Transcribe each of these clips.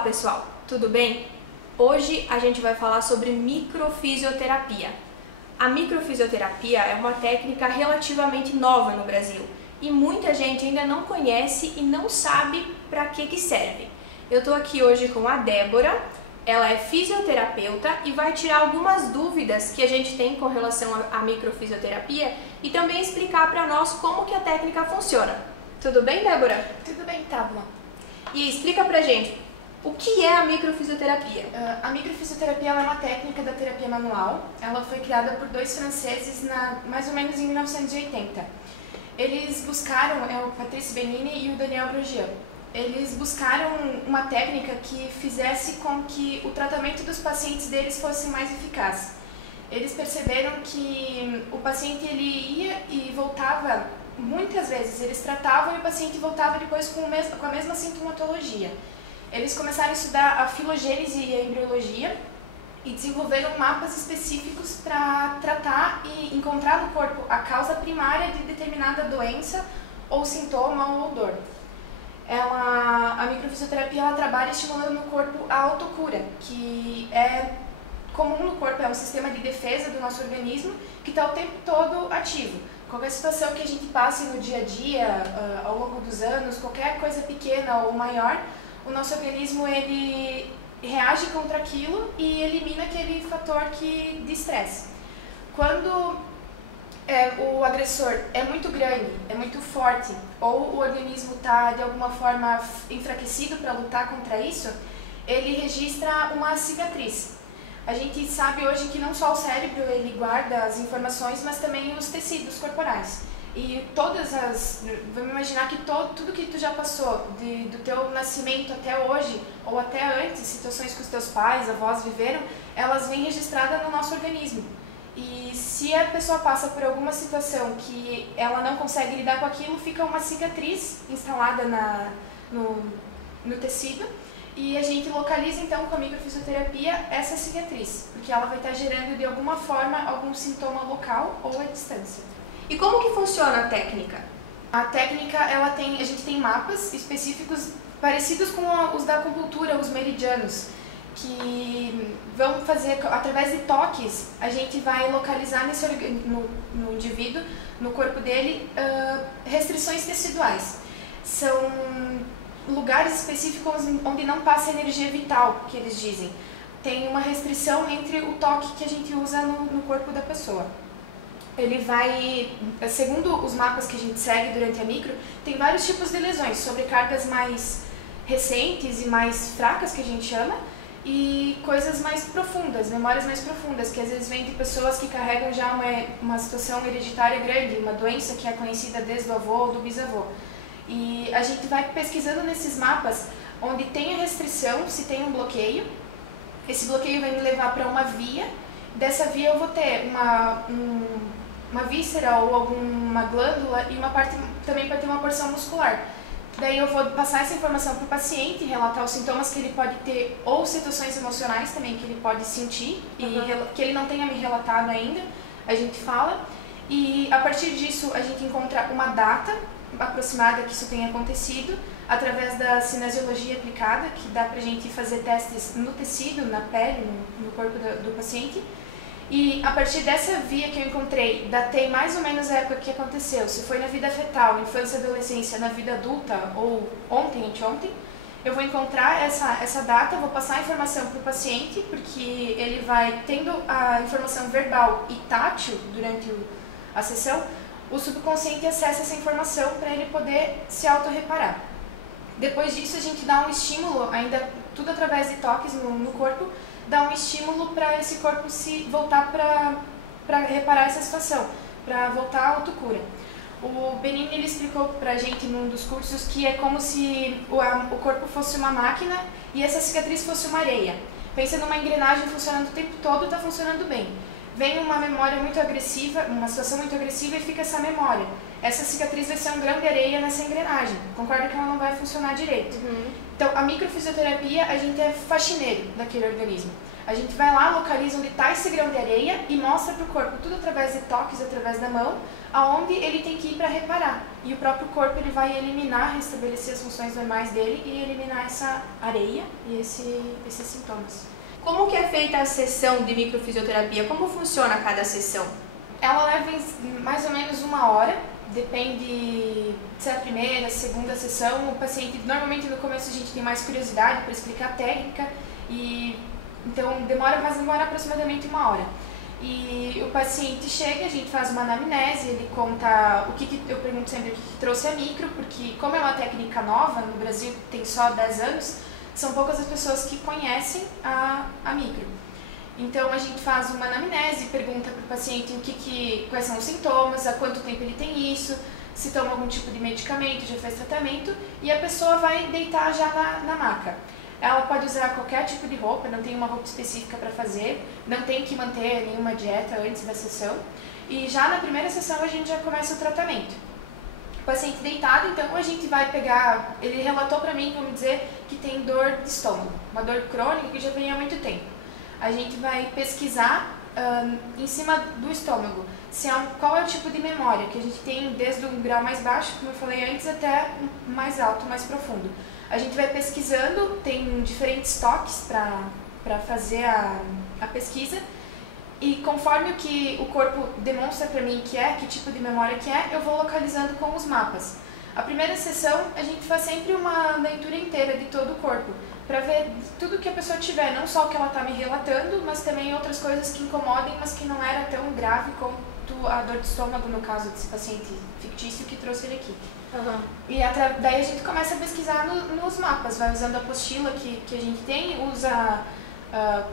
Olá pessoal, tudo bem? Hoje a gente vai falar sobre microfisioterapia. A microfisioterapia é uma técnica relativamente nova no Brasil e muita gente ainda não conhece e não sabe para que serve. Eu estou aqui hoje com a Débora, ela é fisioterapeuta e vai tirar algumas dúvidas que a gente tem com relação à microfisioterapia e também explicar para nós como que a técnica funciona. Tudo bem, Débora? Tudo bem, Tábua. E explica pra gente, o que é a microfisioterapia? A microfisioterapia é uma técnica da terapia manual. Ela foi criada por dois franceses mais ou menos em 1980. Eles buscaram, o Patrice Benini e o Daniel Grosjean. Eles buscaram uma técnica que fizesse com que o tratamento dos pacientes deles fosse mais eficaz. Eles perceberam que o paciente ele ia e voltava, muitas vezes eles tratavam e o paciente voltava depois com a mesma sintomatologia. Eles começaram a estudar a filogênese e a embriologia e desenvolveram mapas específicos para tratar e encontrar no corpo a causa primária de determinada doença ou sintoma ou dor. A microfisioterapia ela trabalha estimulando no corpo a autocura, que é comum no corpo, é um sistema de defesa do nosso organismo que está o tempo todo ativo. Qualquer situação que a gente passe no dia a dia, ao longo dos anos, qualquer coisa pequena ou maior, o nosso organismo ele reage contra aquilo e elimina aquele fator de estresse. Quando o agressor é muito grande, é muito forte, ou o organismo está de alguma forma enfraquecido para lutar contra isso, ele registra uma cicatriz. A gente sabe hoje que não só o cérebro ele guarda as informações, mas também os tecidos corporais. E vamos imaginar que tudo que tu já passou, do teu nascimento até hoje, ou até antes, situações que os teus pais, avós viveram, elas vêm registradas no nosso organismo. E se a pessoa passa por alguma situação que ela não consegue lidar com aquilo, fica uma cicatriz instalada no tecido. E a gente localiza então com a microfisioterapia essa cicatriz, porque ela vai estar gerando de alguma forma algum sintoma local ou à distância. E como que funciona a técnica? A técnica, a gente tem mapas específicos parecidos com os da acupuntura, os meridianos, que vão fazer, através de toques, a gente vai localizar no indivíduo, no corpo dele, restrições teciduais. São lugares específicos onde não passa energia vital, que eles dizem. Tem uma restrição entre o toque que a gente usa no corpo da pessoa. Ele vai, segundo os mapas que a gente segue durante a micro, tem vários tipos de lesões, sobrecargas mais recentes e mais fracas, que a gente chama, e coisas mais profundas, memórias mais profundas, que às vezes vêm de pessoas que carregam já uma situação hereditária grande, uma doença que é conhecida desde o avô ou do bisavô. E a gente vai pesquisando nesses mapas onde tem a restrição, se tem um bloqueio. Esse bloqueio vai me levar para uma via. Dessa via eu vou ter uma víscera ou alguma glândula e uma parte também vai ter uma porção muscular. Daí eu vou passar essa informação para o paciente, relatar os sintomas que ele pode ter ou situações emocionais também que ele pode sentir e que ele não tenha me relatado ainda, a gente fala. E a partir disso a gente encontra uma data aproximada que isso tenha acontecido, através da cinesiologia aplicada, que dá pra gente fazer testes no tecido, na pele, no corpo do paciente. E a partir dessa via que eu encontrei, datei mais ou menos a época que aconteceu, se foi na vida fetal, infância, adolescência, na vida adulta ou ontem, anteontem, eu vou encontrar essa data, vou passar a informação para o paciente, porque ele vai tendo a informação verbal e tátil durante a sessão, o subconsciente acessa essa informação para ele poder se autorreparar. Depois disso a gente dá um estímulo, ainda tudo através de toques no corpo, dá um estímulo para esse corpo se voltar para reparar essa situação, para voltar à autocura. O Benini ele explicou para a gente num dos cursos que é como se o corpo fosse uma máquina e essa cicatriz fosse uma areia. Pensa numa engrenagem funcionando o tempo todo, está funcionando bem. vem uma memória muito agressiva, uma situação muito agressiva e fica essa memória. Essa cicatriz vai ser um grão de areia nessa engrenagem. Concorda que ela não vai funcionar direito. Então, a microfisioterapia, a gente é faxineiro daquele organismo. A gente vai lá, localiza onde está esse grão de areia e mostra para o corpo, tudo através de toques, através da mão, aonde ele tem que ir para reparar. E o próprio corpo ele vai eliminar, restabelecer as funções normais dele e eliminar essa areia e esses sintomas. Como que é feita a sessão de microfisioterapia? Como funciona cada sessão? Ela leva mais ou menos 1 hora, depende se é a primeira, a segunda sessão. O paciente, normalmente no começo a gente tem mais curiosidade para explicar a técnica, e então demora aproximadamente 1 hora. E o paciente chega, a gente faz uma anamnese, ele conta eu pergunto sempre o que trouxe a micro, porque como é uma técnica nova, no Brasil tem só 10 anos, são poucas as pessoas que conhecem a micro. Então a gente faz uma anamnese, pergunta para o paciente quais são os sintomas, há quanto tempo ele tem isso, se toma algum tipo de medicamento, já fez tratamento, e a pessoa vai deitar já na maca. Ela pode usar qualquer tipo de roupa, não tem uma roupa específica para fazer, não tem que manter nenhuma dieta antes da sessão. E já na primeira sessão a gente já começa o tratamento. O paciente deitado, então a gente vai pegar, ele relatou para mim, vamos dizer, que tem dor de estômago, uma dor crônica que já vem há muito tempo. A gente vai pesquisar em cima do estômago, qual é o tipo de memória, que a gente tem desde um grau mais baixo, como eu falei antes, até um mais alto, mais profundo. A gente vai pesquisando, tem diferentes toques para fazer a pesquisa, e conforme o que o corpo demonstra para mim que tipo de memória que é, eu vou localizando com os mapas. A primeira sessão, a gente faz sempre uma leitura inteira de todo o corpo, para ver tudo que a pessoa tiver, não só o que ela está me relatando, mas também outras coisas que incomodem, mas que não era tão grave quanto a dor de estômago, no caso desse paciente fictício que trouxe ele aqui. E daí a gente começa a pesquisar nos mapas, vai usando a apostila que a gente tem, usa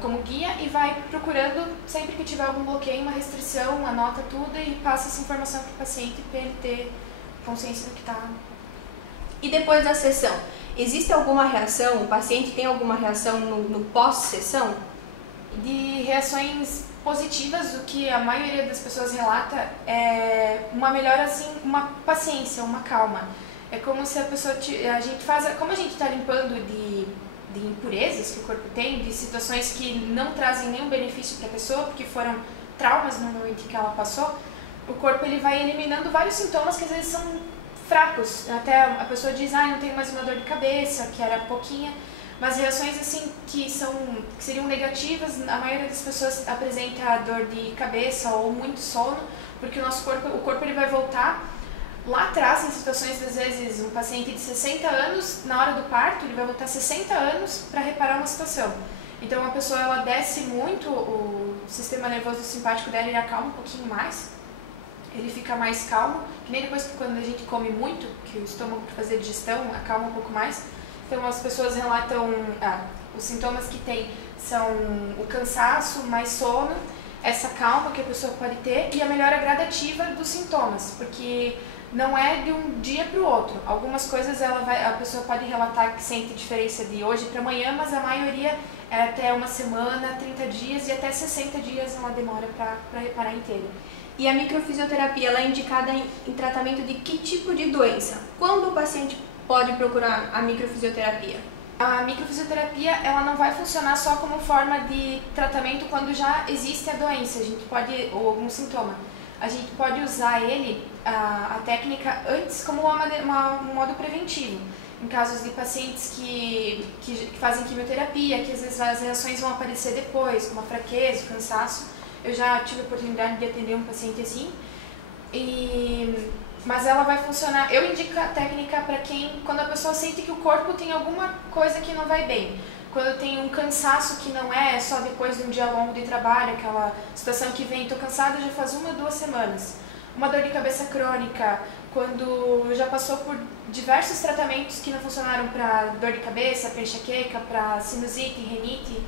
como guia e vai procurando sempre que tiver algum bloqueio, uma restrição, anota tudo e passa essa informação para o paciente para ele ter consciência do que está. E depois da sessão, existe alguma reação? O paciente tem alguma reação no pós-sessão? De reações positivas, o que a maioria das pessoas relata é uma melhora, assim, uma paciência, uma calma. É como se a pessoa, como a gente está limpando de impurezas que o corpo tem, de situações que não trazem nenhum benefício para a pessoa, porque foram traumas no momento que ela passou, o corpo ele vai eliminando vários sintomas que às vezes são fracos. Até a pessoa diz, não tenho mais uma dor de cabeça, que era pouquinha, mas reações assim que seriam negativas, a maioria das pessoas apresenta dor de cabeça ou muito sono, porque o corpo ele vai voltar lá atrás, em situações, às vezes, um paciente de 60 anos, na hora do parto, ele vai voltar 60 anos para reparar uma situação. Então, a pessoa, ela desce muito, o sistema nervoso simpático dela, ele acalma um pouquinho mais, ele fica mais calmo, que nem depois que quando a gente come muito, que o estômago, para fazer digestão, acalma um pouco mais. Então, as pessoas relatam, os sintomas que tem são o cansaço, mais sono, essa calma que a pessoa pode ter e a melhora gradativa dos sintomas, porque não é de um dia para o outro. Algumas coisas a pessoa pode relatar que sente diferença de hoje para amanhã, mas a maioria é até 1 semana, 30 dias e até 60 dias ela demora para reparar inteiro. E a microfisioterapia ela é indicada em tratamento de que tipo de doença? Quando o paciente pode procurar a microfisioterapia? A microfisioterapia ela não vai funcionar só como forma de tratamento quando já existe a doença, ou algum sintoma. A gente pode usar a técnica antes como um modo preventivo. Em casos de pacientes que fazem quimioterapia, que às vezes as reações vão aparecer depois, como a fraqueza, o cansaço. Eu já tive a oportunidade de atender um paciente assim. Mas ela vai funcionar, eu indico a técnica para quando a pessoa sente que o corpo tem alguma coisa que não vai bem. Quando tem um cansaço que não é só depois de um dia longo de trabalho, aquela situação que vem, estou cansada já faz 1 ou 2 semanas. Uma dor de cabeça crônica, quando já passou por diversos tratamentos que não funcionaram para dor de cabeça, para enxaqueca, para sinusite, renite,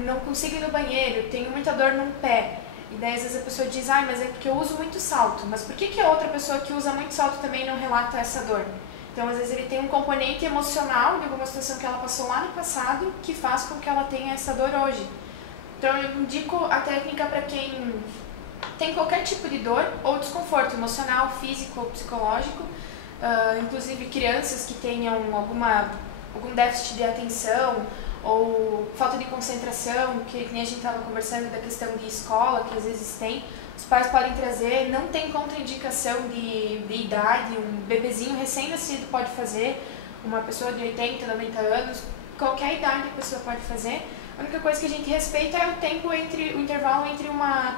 não consigo ir no banheiro, tenho muita dor num pé. E daí às vezes a pessoa diz, mas é porque eu uso muito salto. Mas por que a outra pessoa que usa muito salto também não relata essa dor? Então às vezes ele tem um componente emocional de alguma situação que ela passou lá no passado que faz com que ela tenha essa dor hoje. Então eu indico a técnica para quem tem qualquer tipo de dor ou desconforto emocional, físico ou psicológico, inclusive crianças que tenham algum déficit de atenção ou falta de concentração, que nem a gente estava conversando da questão de escola, que às vezes tem, os pais podem trazer, não tem contraindicação de idade, um bebezinho recém-nascido pode fazer, uma pessoa de 80, 90 anos, qualquer idade a pessoa pode fazer. A única coisa que a gente respeita é o tempo o intervalo entre uma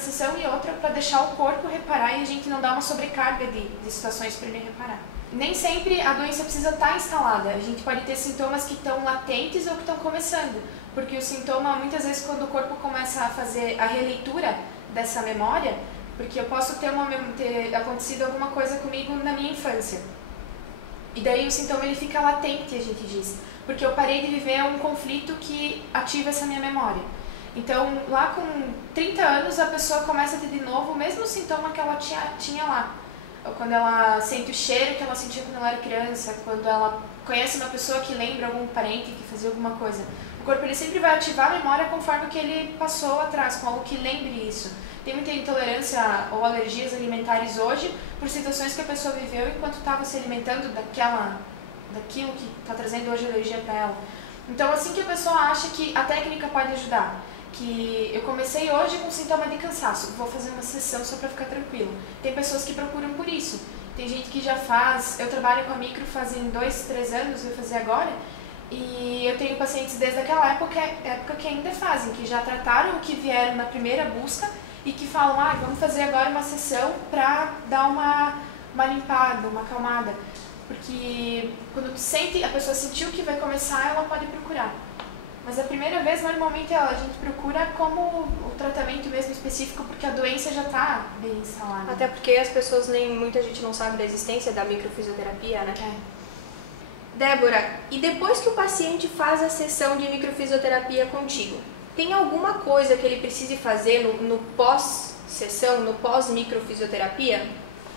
sessão e outra para deixar o corpo reparar e a gente não dar uma sobrecarga de situações para ele reparar. Nem sempre a doença precisa estar instalada, a gente pode ter sintomas que estão latentes ou que estão começando, porque o sintoma, muitas vezes, quando o corpo começa a fazer a releitura dessa memória, porque eu posso ter acontecido alguma coisa comigo na minha infância, e daí o sintoma ele fica latente, a gente diz, porque eu parei de viver um conflito que ativa essa minha memória. Então, lá com 30 anos, a pessoa começa a ter de novo o mesmo sintoma que ela tinha lá. Quando ela sente o cheiro que ela sentia quando ela era criança, quando ela conhece uma pessoa que lembra algum parente que fazia alguma coisa. O corpo ele sempre vai ativar a memória conforme o que ele passou atrás, com algo que lembre isso. Tem muita intolerância ou alergias alimentares hoje por situações que a pessoa viveu enquanto estava se alimentando daquilo que está trazendo hoje alergia para ela. Então, assim que a pessoa acha que a técnica pode ajudar, que eu comecei hoje com sintoma de cansaço, vou fazer uma sessão só para ficar tranquilo. Tem pessoas que procuram por isso. Tem gente que já faz, eu trabalho com a micro fazem 2, 3 anos, vou fazer agora, e eu tenho pacientes desde aquela época que ainda fazem, que já trataram o que vieram na primeira busca e que falam, vamos fazer agora uma sessão para dar uma limpada, uma acalmada. Porque quando a pessoa sentiu que vai começar, ela pode procurar. Mas a primeira vez, normalmente, a gente procura como o tratamento mesmo específico, porque a doença já está bem instalada. Até porque muita gente não sabe da existência da microfisioterapia, né? Débora, e depois que o paciente faz a sessão de microfisioterapia contigo, tem alguma coisa que ele precise fazer no pós-sessão, no pós-microfisioterapia?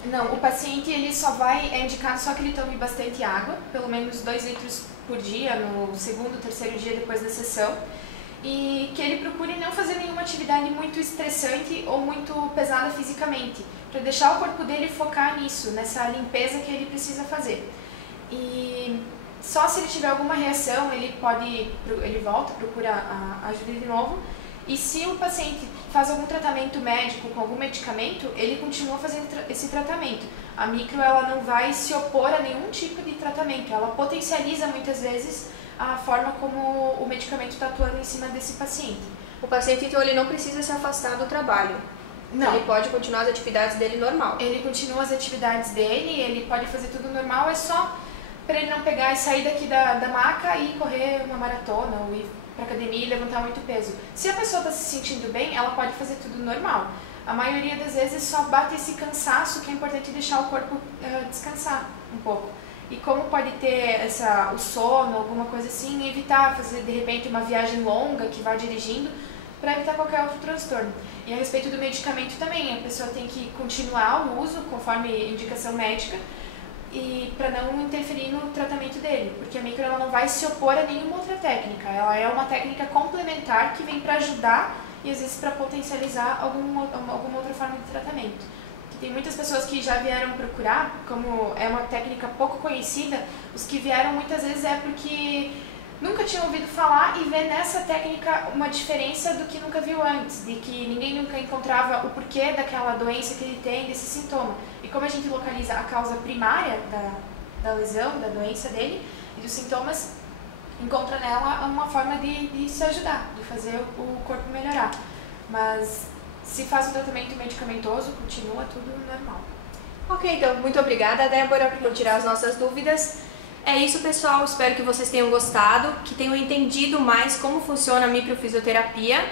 Não, o paciente é indicado só que ele tome bastante água, pelo menos 2 litros por dia, no segundo, terceiro dia depois da sessão, e que ele procure não fazer nenhuma atividade muito estressante ou muito pesada fisicamente, para deixar o corpo dele focar nisso, nessa limpeza que ele precisa fazer. E só se ele tiver alguma reação, ele volta, procura a ajuda de novo. E se o paciente faz algum tratamento médico com algum medicamento, ele continua fazendo esse tratamento. A micro ela não vai se opor a nenhum tipo de tratamento, ela potencializa muitas vezes a forma como o medicamento está atuando em cima desse paciente. O paciente, então, ele não precisa se afastar do trabalho? Não. Ele pode continuar as atividades dele normal? Ele continua as atividades dele, ele pode fazer tudo normal, é só para ele não pegar e sair daqui da maca e correr uma maratona ou ir para academia e levantar muito peso. Se a pessoa está se sentindo bem, ela pode fazer tudo normal. A maioria das vezes só bate esse cansaço, que é importante deixar o corpo descansar um pouco. E como pode ter o sono, alguma coisa assim, evitar fazer de repente uma viagem longa que vá dirigindo, para evitar qualquer outro transtorno. E a respeito do medicamento também, a pessoa tem que continuar o uso conforme indicação médica, e para não interferir no tratamento dele, porque a micro ela não vai se opor a nenhuma outra técnica, ela é uma técnica complementar que vem para ajudar e às vezes para potencializar alguma outra forma de tratamento. Tem muitas pessoas que já vieram procurar, como é uma técnica pouco conhecida, os que vieram muitas vezes é porque nunca tinham ouvido falar e vê nessa técnica uma diferença do que nunca viu antes, de que ninguém nunca encontrava o porquê daquela doença que ele tem, desse sintoma. E como a gente localiza a causa primária da lesão, da doença dele e dos sintomas, encontra nela uma forma de se ajudar, de fazer o corpo melhorar. Mas se faz o tratamento medicamentoso, continua tudo normal. Ok, então muito obrigada, Débora, por tirar as nossas dúvidas. É isso, pessoal, espero que vocês tenham gostado, que tenham entendido mais como funciona a microfisioterapia.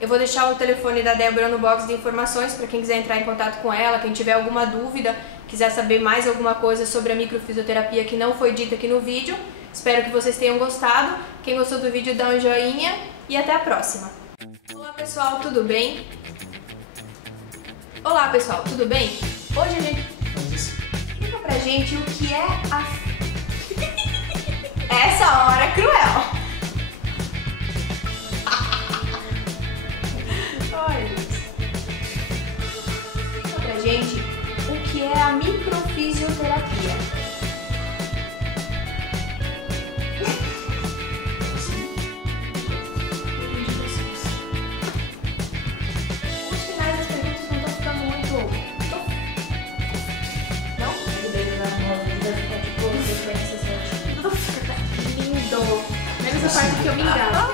Eu vou deixar o telefone da Débora no box de informações para quem quiser entrar em contato com ela, quem tiver alguma dúvida, quiser saber mais alguma coisa sobre a microfisioterapia que não foi dita aqui no vídeo. Espero que vocês tenham gostado. Quem gostou do vídeo dá um joinha e até a próxima. Olá, pessoal, tudo bem? Olá, pessoal, tudo bem? Hoje a gente... Explica pra gente o que é a... Essa hora é cruel. essa parte que eu me engano.